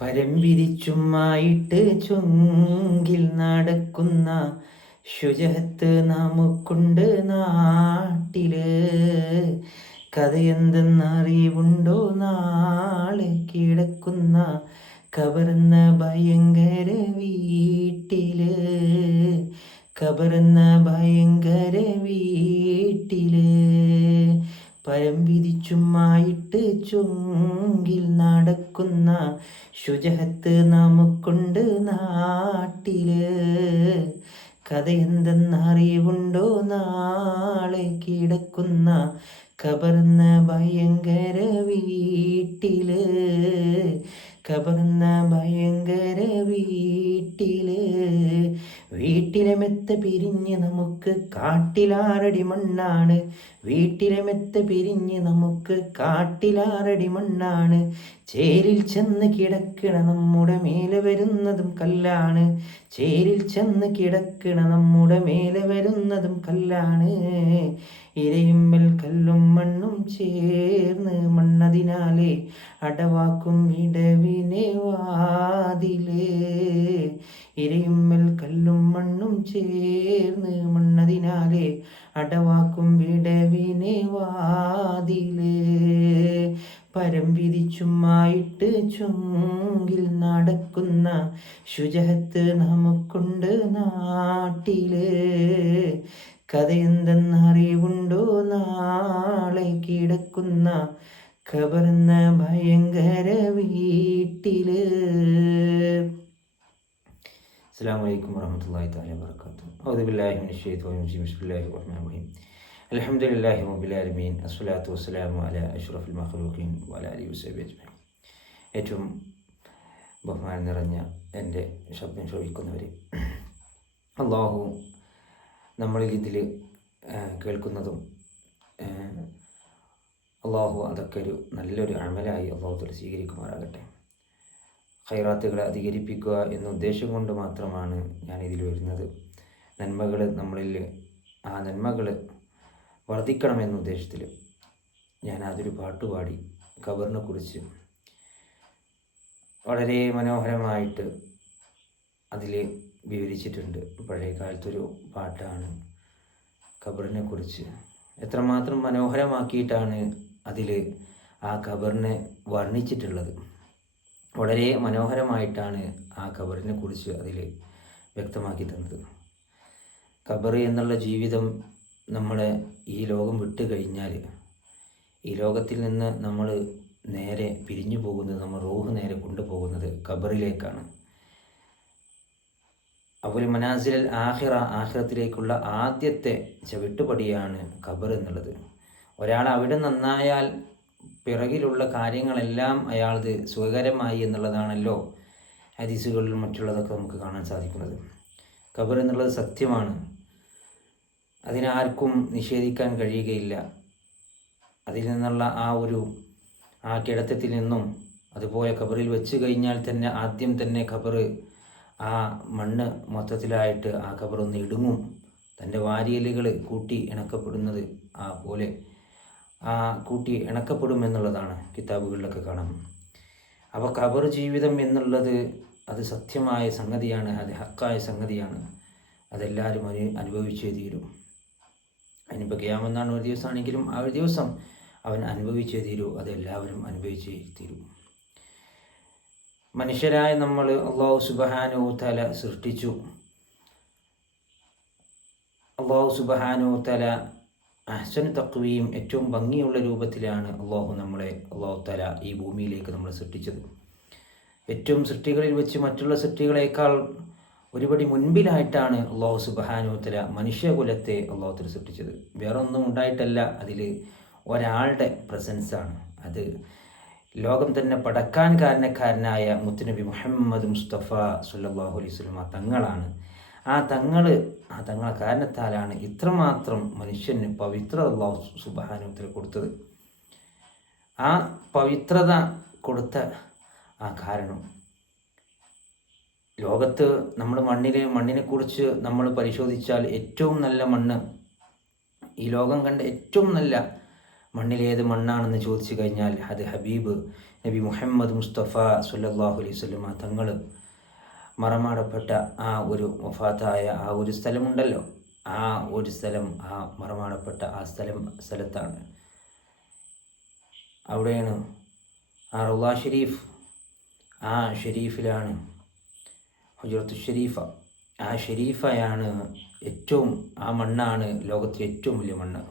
പരംപിരിച്ചുമായിട്ട് ചുങ്കിൽ നടക്കുന്ന ശുചത്ത് നമുക്കുണ്ട് നാട്ടിൽ. കഥയെന്തെന്നറിവുണ്ടോ? നാളെ കിടക്കുന്ന കവർന്ന ഭയങ്കര വീട്ടിൽ. കവർന്ന ഭയങ്കര വീട്ടിൽ. പരം വിരിച്ചുമായിട്ട് ചുങ്കിൽ നടക്കുന്ന ശുചഹത്ത് നമുക്കുണ്ട് നാട്ടിൽ. കഥയെന്തെന്നറിവുണ്ടോ? നാളെ കിടക്കുന്ന കബർന്ന ഭയങ്കര വീട്ടിൽ കബർന്ന ഭയങ്കര വീട്ടിൽ. വീട്ടിലെ മെത്ത പിരിഞ്ഞ് നമുക്ക് കാട്ടിലാറടി മണ്ണാണ്. വീട്ടിലെ മെത്ത പിരിഞ്ഞ് നമുക്ക് കാട്ടിലാറടി മണ്ണാണ്. ചേരിൽ ചെന്ന് കിടക്കണ നമ്മുടെ മേലെ വരുന്നതും കല്ലാണ്. ചേരിൽ ചെന്ന് കിടക്കണ നമ്മുടെ മേലെ വരുന്നതും കല്ലാണ്. ഇരയുമ്മൽ കല്ലും മണ്ണും ചേർന്ന് മണ്ണതിനാലെ അടവാക്കും ഇടവിനെ വാതിലേ. ഇരയുമ്മൽ കല്ലും മണ്ണും ചേർന്ന് മണ്ണതിനാലെ അടവാക്കും വിടവിനെ വാതിലേ. പരം വിരിച്ചുമായിട്ട് ചുങ്കിൽ നടക്കുന്ന ശുചഹത്ത് നമുക്കുണ്ട് നാട്ടിൽ. കഥ എന്തെന്നറിവുണ്ടോ നാളെ കിടക്കുന്ന കവർന്ന ഭയങ്കര വീട്ടിൽ. അസ്സാം വലൈക്കും വർഹമത്തല്ലാഹി താല വർക്കാത്തു ഔദു ബില്ലാഹി മിനശ് ശൈത്വാനിർ റജീം. ബിസ്മില്ലാഹിർ റഹ്മാനിർ റഹീം. അൽഹംദുലില്ലാഹി റബ്ബിൽ ആലമീൻ. അസ്സലാത്തു വസ്സലാമു അലാ അഷ്റഫിൽ മഖ്ലൂഖീൻ വഅലാ ആലിഹി വസഹ്ബിഹി അജ്മഈൻ. ഏറ്റവും ബഹുമാനം നിറഞ്ഞ എന്റെ ശബ്ദം ശ്രവിക്കുന്നവർ അള്ളാഹു നമ്മളിൽ ഇതിൽ കേൾക്കുന്നതും അള്ളാഹു അതൊക്കെ ഒരു നല്ലൊരു അമലായി അള്ളാഹുത്തിൽ സ്വീകരിക്കുമാറാകട്ടെ. ഹൈറാത്തുകളെ അധികരിപ്പിക്കുക എന്ന ഉദ്ദേശം കൊണ്ട് മാത്രമാണ് ഞാൻ ഇതിൽ വരുന്നത്. നന്മകൾ നമ്മളിൽ ആ നന്മകൾ വർദ്ധിക്കണമെന്ന ഉദ്ദേശത്തിൽ ഞാൻ അതൊരു പാട്ടുപാടി ഖബറിനെ കുറിച്ച്. വളരെ മനോഹരമായിട്ട് അതിൽ വിവരിച്ചിട്ടുണ്ട്. പഴയ കാലത്തൊരു പാട്ടാണ് ഖബറിനെ കുറിച്ച് എത്രമാത്രം മനോഹരമാക്കിയിട്ടാണ് അതിൽ ആ ഖബറിനെ വർണിച്ചിട്ടുള്ളത്. വളരെ മനോഹരമായിട്ടാണ് ആ ഖബറിനെ കുറിച്ച് അതിൽ വ്യക്തമാക്കി തന്നത്. ഖബർ എന്നുള്ള ജീവിതം നമ്മളെ ഈ ലോകം വിട്ട് കഴിഞ്ഞാൽ ഈ ലോകത്തിൽ നിന്ന് നമ്മൾ നേരെ പിരിഞ്ഞു പോകുന്നത് നമ്മൾ റോഹ് നേരെ കൊണ്ടുപോകുന്നത് ഖബറിലേക്കാണ്. അബുൽ മനാസിൽ ആഹിറ ആഹിറത്തിലേക്കുള്ള ആദ്യത്തെ ചവിട്ടുപടിയാണ് ഖബർ എന്നുള്ളത്. ഒരാൾ അവിടെ നന്നായാൽ പിറകിലുള്ള കാര്യങ്ങളെല്ലാം അയാൾക്ക് സുഖകരമായി എന്നുള്ളതാണല്ലോ ഹദീസുകളിലും മറ്റുള്ളതൊക്കെ നമുക്ക് കാണാൻ സാധിക്കുന്നത്. ഖബർ എന്നുള്ളത് സത്യമാണ്. അതിനാർക്കും നിഷേധിക്കാൻ കഴിയുകയില്ല. അതിൽ നിന്നുള്ള ആ ഒരു ആ കിടത്തത്തിൽ നിന്നും അതുപോലെ ഖബറിൽ വെച്ച് കഴിഞ്ഞാൽ തന്നെ ആദ്യം തന്നെ ഖബർ ആ മണ്ണ് മൊത്തത്തിലായിട്ട് ആ കബറൊന്ന് ഇടുങ്ങും. തന്റെ വാരിയലുകൾ കൂട്ടി ഇണക്കപ്പെടുന്നത് ആ പോലെ ആ കൂട്ടി ഇണക്കപ്പെടും എന്നുള്ളതാണ് കിതാബുകളിലൊക്കെ കാണാം. അപ്പോൾ കബർ ജീവിതം എന്നുള്ളത് അത് സത്യമായ സംഗതിയാണ് അത് ഹക്കായ സംഗതിയാണ്. അതെല്ലാവരും അനു അനുഭവിച്ചേ തീരും. അതിനിപ്പോൾ ഗ്യാമെന്നാണ് ഒരു ദിവസമാണെങ്കിലും ആ ഒരു ദിവസം അവൻ അനുഭവിച്ചേ തീരൂ അതെല്ലാവരും അനുഭവിച്ചേ തീരൂ. മനുഷ്യരായ നമ്മൾ അള്ളാഹു സുബഹാനോ തല സൃഷ്ടിച്ചു. അള്ളാഹു സുബഹാനോ തല അഹ്സൻ തക്വയും ഏറ്റവും ഭംഗിയുള്ള രൂപത്തിലാണ് അള്ളാഹു നമ്മളെ അള്ളാഹു തല ഈ ഭൂമിയിലേക്ക് നമ്മൾ സൃഷ്ടിച്ചത്. ഏറ്റവും സൃഷ്ടികളിൽ വെച്ച് മറ്റുള്ള സൃഷ്ടികളേക്കാൾ ഒരുപടി മുൻപിലായിട്ടാണ് അള്ളാഹു സുബഹാനോ തല മനുഷ്യകുലത്തെ അള്ളാഹുത്തല തല സൃഷ്ടിച്ചത്. വേറൊന്നും ഉണ്ടായിട്ടല്ല അതിൽ ഒരാളുടെ പ്രസൻസാണ് അത് ലോകം തന്നെ പടക്കാൻ കാരണക്കാരനായ മുത്തുനബി മുഹമ്മദ് മുസ്തഫ സുല്ലാഹു അലൈഹി സ്വലമ തങ്ങളാണ്. ആ തങ്ങൾ ആ തങ്ങളെ കാരണത്താലാണ് ഇത്രമാത്രം മനുഷ്യന് പവിത്രത അള്ളാഹു സുബാനുത്തിൽ കൊടുത്തത്. ആ പവിത്രത കൊടുത്ത ആ കാരണം ലോകത്ത് നമ്മൾ മണ്ണിലെ മണ്ണിനെക്കുറിച്ച് നമ്മൾ പരിശോധിച്ചാൽ ഏറ്റവും നല്ല മണ്ണ് ഈ ലോകം കണ്ട ഏറ്റവും നല്ല മണ്ണിലേത് മണ്ണാണെന്ന് ചോദിച്ചു കഴിഞ്ഞാൽ അത് ഹബീബ് നബി മുഹമ്മദ് മുസ്തഫ സുല്ലാഹു അലൈഹി സ്വലമ തങ്ങൾ മറമാടപ്പെട്ട ആ ഒരു വഫാത്തായ ആ ഒരു സ്ഥലമുണ്ടല്ലോ. ആ ഒരു സ്ഥലം ആ മറമാടപ്പെട്ട ആ സ്ഥലം സ്ഥലത്താണ്. അവിടെയാണ് ആ റുല്ലാ ഷെരീഫ്. ആ ഷെരീഫിലാണ് ഹുജറത്ത് ഷെരീഫ. ആ ഷെരീഫയാണ് ഏറ്റവും ആ മണ്ണാണ് ലോകത്തിലെ ഏറ്റവും വലിയ മണ്ണ്.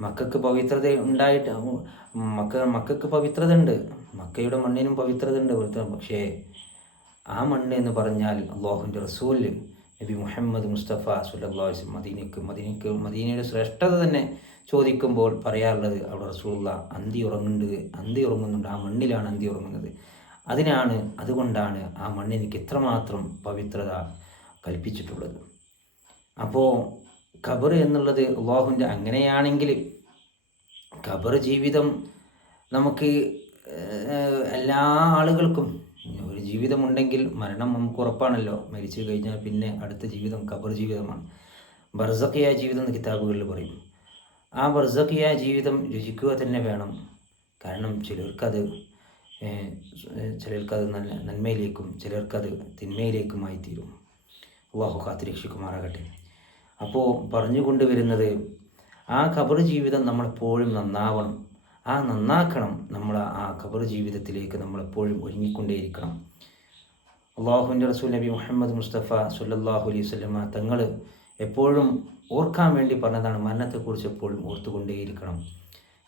മക്കൾക്ക് പവിത്രത ഉണ്ടായിട്ട് മക്ക മക്കൾക്ക് പവിത്രത ഉണ്ട് മക്കയുടെ മണ്ണിനും പവിത്രത ഉണ്ട് പക്ഷേ ആ മണ്ണ് എന്ന് പറഞ്ഞാൽ അള്ളാഹുന്റെ റസൂൽ നബി മുഹമ്മദ് മുസ്തഫ സുല്ലാസ് മദീനക്ക് മദീനക്ക് മദീനയുടെ ശ്രേഷ്ഠത തന്നെ ചോദിക്കുമ്പോൾ പറയാറുള്ളത് അവിടെ റസൂള്ള അന്തി ഉറങ്ങുന്നുണ്ട് അന്തി ഉറങ്ങുന്നുണ്ട് ആ മണ്ണിലാണ് അന്തി ഉറങ്ങുന്നത്. അതിനാണ് അതുകൊണ്ടാണ് ആ മണ്ണിനെനിക്ക് എത്രമാത്രം പവിത്രത കൽപ്പിച്ചിട്ടുള്ളത്. അപ്പോൾ ഖബർ എന്നുള്ളത് അള്ളാഹുവിന്റെ അങ്ങനെയാണെങ്കിൽ ഖബർ ജീവിതം നമുക്ക് എല്ലാ ആളുകൾക്കും ഒരു ജീവിതമുണ്ടെങ്കിൽ മരണം നമുക്ക് ഉറപ്പാണല്ലോ. മരിച്ചു കഴിഞ്ഞാൽ പിന്നെ അടുത്ത ജീവിതം ഖബർ ജീവിതമാണ്. ബർസക്കിയായ ജീവിതം എന്ന് കിതാബുകളിൽ പറയും. ആ ബർസക്കിയായ ജീവിതം രുചിക്കുക തന്നെ വേണം. കാരണം ചിലർക്കത് ചിലർക്കത് നല്ല നന്മയിലേക്കും ചിലർക്കത് തിന്മയിലേക്കുമായി തീരും അള്ളാഹു കാത്തിരക്ഷിക്കുമാറാകട്ടെ. അപ്പോൾ പറഞ്ഞു കൊണ്ടുവരുന്നത് ആ ഖബർ ജീവിതം നമ്മളെപ്പോഴും നന്നാവണം. ആ നന്നാക്കണം നമ്മൾ ആ ഖബർ ജീവിതത്തിലേക്ക് നമ്മളെപ്പോഴും ഒരുങ്ങിക്കൊണ്ടേയിരിക്കണം. അള്ളാഹുവിന്റെ റസൂൽ നബി മുഹമ്മദ് മുസ്തഫ സുല്ലാഹു അലൈഹി സ്വലമ തങ്ങൾ എപ്പോഴും ഓർക്കാൻ വേണ്ടി പറഞ്ഞതാണ് മരണത്തെക്കുറിച്ച് എപ്പോഴും ഓർത്തുകൊണ്ടേയിരിക്കണം.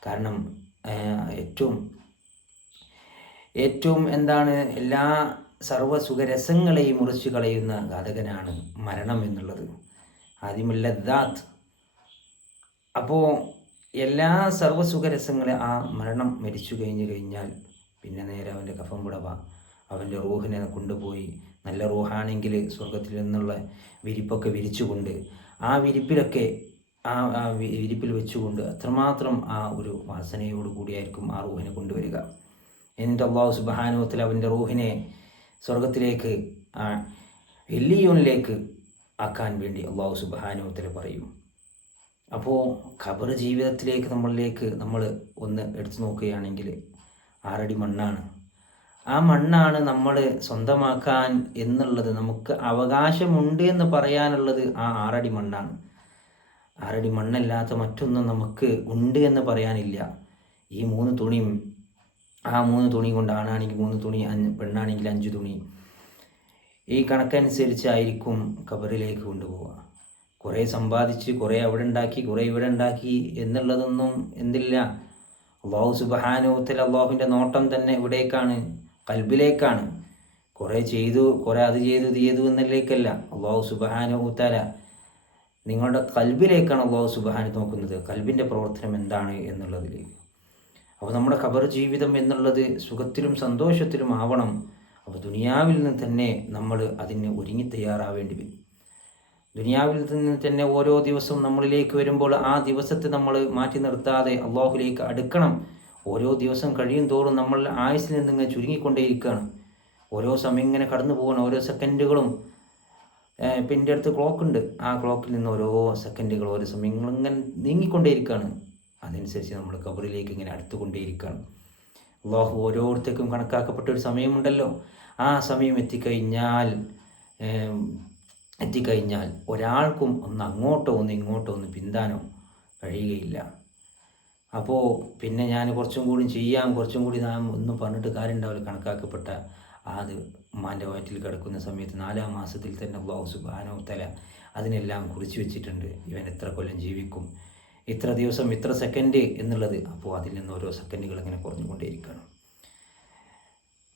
കാരണം ഏറ്റവും ഏറ്റവും എന്താണ് എല്ലാ സർവസുഖരസങ്ങളെയും മുറിച്ചു കളയുന്ന ഘാതകനാണ് മരണം എന്നുള്ളത്. ആദ്യമല്ലദാത്ത് അപ്പോൾ എല്ലാ സർവസുഖരസങ്ങളെ ആ മരണം മരിച്ചു കഴിഞ്ഞു കഴിഞ്ഞാൽ പിന്നെ നേരെ അവന്റെ കഫം വിടവ. അവന്റെ റൂഹിനെ കൊണ്ടുപോയി നല്ല റൂഹാണെങ്കിൽ സ്വർഗത്തിൽ നിന്നുള്ള വിരിപ്പൊക്കെ വിരിച്ചുകൊണ്ട് ആ വിരിപ്പിലൊക്കെ ആ വിരിപ്പിൽ വെച്ചുകൊണ്ട് അത്രമാത്രം ആ ഒരു വാസനയോട് കൂടിയായിരിക്കും ആ റൂഹിനെ കൊണ്ടുവരിക. എന്നിട്ട് അള്ളാഹു സുബാനുവത്തിൽ അവന്റെ റൂഹിനെ സ്വർഗത്തിലേക്ക് എല്ലിയോനിലേക്ക് ആക്കാൻ വേണ്ടി അള്ളാഹു സുബാനുവത്തിൽ പറയും. അപ്പോൾ ഖബർ ജീവിതത്തിലേക്ക് നമ്മളിലേക്ക് നമ്മൾ ഒന്ന് എടുത്തു നോക്കുകയാണെങ്കിൽ ആറടി മണ്ണാണ്. ആ മണ്ണാണ് നമ്മൾ സ്വന്തമാക്കാൻ എന്നുള്ളത് നമുക്ക് അവകാശമുണ്ട് എന്ന് പറയാനുള്ളത് ആ ആറടി മണ്ണാണ്. ആറടി മണ്ണല്ലാത്ത മറ്റൊന്നും നമുക്ക് ഉണ്ട് എന്ന് പറയാനില്ല. ഈ മൂന്ന് തുണിയും ആ മൂന്ന് തുണി കൊണ്ട് ആണാണെങ്കിൽ മൂന്ന് തുണി പെണ്ണാണെങ്കിൽ അഞ്ച് തുണി. ഈ കണക്കനുസരിച്ചായിരിക്കും ഖബറിലേക്ക് കൊണ്ടുപോവുക. കുറേ സമ്പാദിച്ച് കുറേ അവിടെ ഉണ്ടാക്കി കുറേ ഇവിടെ ഉണ്ടാക്കി എന്നുള്ളതൊന്നും എന്തില്ല. അള്ളാഹു സുബഹാനുത്തൽ അള്ളാഹുവിന്റെ നോട്ടം തന്നെ ഇവിടേക്കാണ് കൽബിലേക്കാണ്. കുറേ ചെയ്തു കുറേ അത് ചെയ്തു ഇത് ചെയ്തു എന്നല്ലേക്കല്ല. അള്ളാഹു സുബഹാനുത്തല നിങ്ങളുടെ കൽബിലേക്കാണ് അള്ളാഹു സുബഹാൻ നോക്കുന്നത്. കൽബിന്റെ പ്രവർത്തനം എന്താണ് എന്നുള്ളതിലേക്ക്. അപ്പോൾ നമ്മുടെ ഖബർ ജീവിതം എന്നുള്ളത് സുഖത്തിലും സന്തോഷത്തിലും ആവണം. അപ്പോൾ ദുനിയാവിൽ നിന്ന് തന്നെ നമ്മൾ അതിന് ഒരുങ്ങി തയ്യാറാവേണ്ടി വരും ദുനിയാവിൽ നിന്ന് തന്നെ ഓരോ ദിവസവും നമ്മളിലേക്ക് വരുമ്പോൾ ആ ദിവസത്തെ നമ്മൾ മാറ്റി നിർത്താതെ അള്ളാഹുലേക്ക് അടുക്കണം. ഓരോ ദിവസം കഴിയും തോറും നമ്മൾ ആയുസിൽ നിന്ന് ഇങ്ങനെ ചുരുങ്ങിക്കൊണ്ടേയിരിക്കുകയാണ്. ഓരോ സമയം ഇങ്ങനെ കടന്നു പോകണം ഓരോ സെക്കൻഡുകളും ഇപ്പം എന്റെ അടുത്ത് ക്ലോക്ക് ഉണ്ട്. ആ ക്ലോക്കിൽ നിന്ന് ഓരോ സെക്കൻഡുകൾ ഓരോ സമയങ്ങൾ ഇങ്ങനെ നീങ്ങിക്കൊണ്ടേയിരിക്കുകയാണ്. അതനുസരിച്ച് നമ്മൾ കബറിലേക്ക് ഇങ്ങനെ അടുത്തുകൊണ്ടേയിരിക്കുകയാണ്. അള്ളാഹു ഓരോരുത്തർക്കും കണക്കാക്കപ്പെട്ട ഒരു സമയമുണ്ടല്ലോ. ആ സമയം എത്തിക്കഴിഞ്ഞാൽ എത്തിക്കഴിഞ്ഞാൽ ഒരാൾക്കും ഒന്ന് അങ്ങോട്ടോ ഒന്ന് ഇങ്ങോട്ടോ ഒന്ന് പിന്താനോ കഴിയുകയില്ല. അപ്പോൾ പിന്നെ ഞാൻ കുറച്ചും കൂടി ചെയ്യാം കുറച്ചും കൂടി നാം ഒന്നും പറഞ്ഞിട്ട് കാര്യം ഉണ്ടാവില്ല കണക്കാക്കപ്പെട്ട അത് ഉമ്മാന്റെ വയറ്റിൽ കിടക്കുന്ന സമയത്ത് നാലാം മാസത്തിൽ തന്നെ അള്ളാഹു സുബാനോ തല അതിനെല്ലാം കുറിച്ച് വെച്ചിട്ടുണ്ട്. ഇവൻ എത്ര കൊല്ലം ജീവിക്കും? ഇത്ര ദിവസം ഇത്ര സെക്കൻഡ് എന്നുള്ളത് അപ്പോൾ അതിൽ നിന്ന് ഓരോ സെക്കൻഡുകൾ അങ്ങനെ കുറഞ്ഞുകൊണ്ടേയിരിക്കുകയാണ്.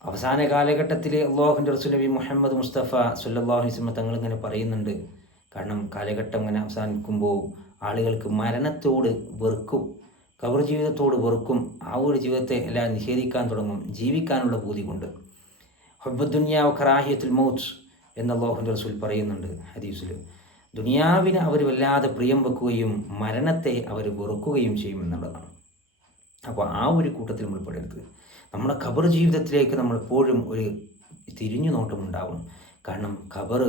അവസാന കാലഘട്ടത്തിൽ അള്ളാഹുന്റെ റസൂൽ നബി മുഹമ്മദ് മുസ്തഫ സുല്ലാഹു വസ്ലമ തങ്ങൾ ഇങ്ങനെ പറയുന്നുണ്ട്. കാരണം കാലഘട്ടം ഇങ്ങനെ അവസാനിക്കുമ്പോൾ ആളുകൾക്ക് മരണത്തോട് വെറുക്കും കബർ ജീവിതത്തോട് വെറുക്കും ആ ഒരു ജീവിതത്തെ എല്ലാം നിഷേധിക്കാൻ തുടങ്ങും ജീവിക്കാനുള്ള ബൂതി കൊണ്ട്. ഹബ്ബുദ്ദുന്യാവ് ഖറാഹിയത്തുൽ മൗത്ത് എന്ന് അള്ളാഹുന്റെ റസൂൽ പറയുന്നുണ്ട് ഹദീസിൽ ദുനിയാവിന് അവർ വല്ലാതെ പ്രിയം വെക്കുകയും മരണത്തെ അവർ വെറുക്കുകയും ചെയ്യുമെന്നുള്ളതാണ് അപ്പോൾ ആ ഒരു കൂട്ടത്തിൽ നമ്മൾ പെടരുത്. നമ്മുടെ ഖബർ ജീവിതത്തിലേക്ക് നമ്മൾ എപ്പോഴും ഒരു തിരിഞ്ഞു നോട്ടം ഉണ്ടാവണം. കാരണം ഖബർ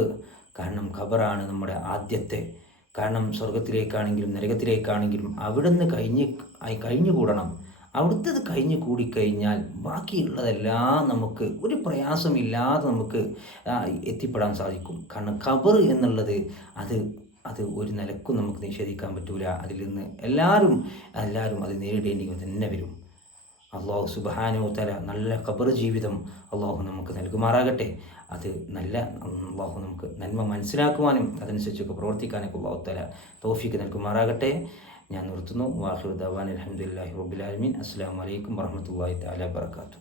കാരണം ഖബറാണ് നമ്മുടെ ആദ്യത്തെ. കാരണം സ്വർഗത്തിലേക്കാണെങ്കിലും നരകത്തിലേക്കാണെങ്കിലും അവിടുന്ന് കഴിഞ്ഞ് കഴിഞ്ഞുകൂടണം. അവിടുത്തേത് കഴിഞ്ഞ് കൂടിക്കഴിഞ്ഞാൽ ബാക്കിയുള്ളതെല്ലാം നമുക്ക് ഒരു പ്രയാസമില്ലാതെ നമുക്ക് എത്തിപ്പെടാൻ സാധിക്കും. കാരണം ഖബർ എന്നുള്ളത് അത് അത് ഒരു നിലക്കും നമുക്ക് നിഷേധിക്കാൻ പറ്റൂല. അതിൽ നിന്ന് എല്ലാവരും എല്ലാവരും അത് നേരിടേണ്ടി തന്നെ വരും. അള്ളാഹു സുബാനോ തല നല്ല ഖബർ ജീവിതം അള്ളാഹു നമുക്ക് നൽകുമാറാകട്ടെ. അത് നല്ല അള്ളാഹു നമുക്ക് നന്മ മനസ്സിലാക്കുവാനും അതനുസരിച്ചൊക്കെ പ്രവർത്തിക്കാനൊക്കെ അള്ളാഹു തല തോഫിക്ക് നൽകുമാറാകട്ടെ. ഞാൻ നിർത്തുന്നു. വാഹിർ ദവാൻ അലഹമുല്ലാഹി റബുലാലമീൻ അസ്സാം വലൈക്കും വർഹമത്തല്ലാഹി താല വർക്കാത്തു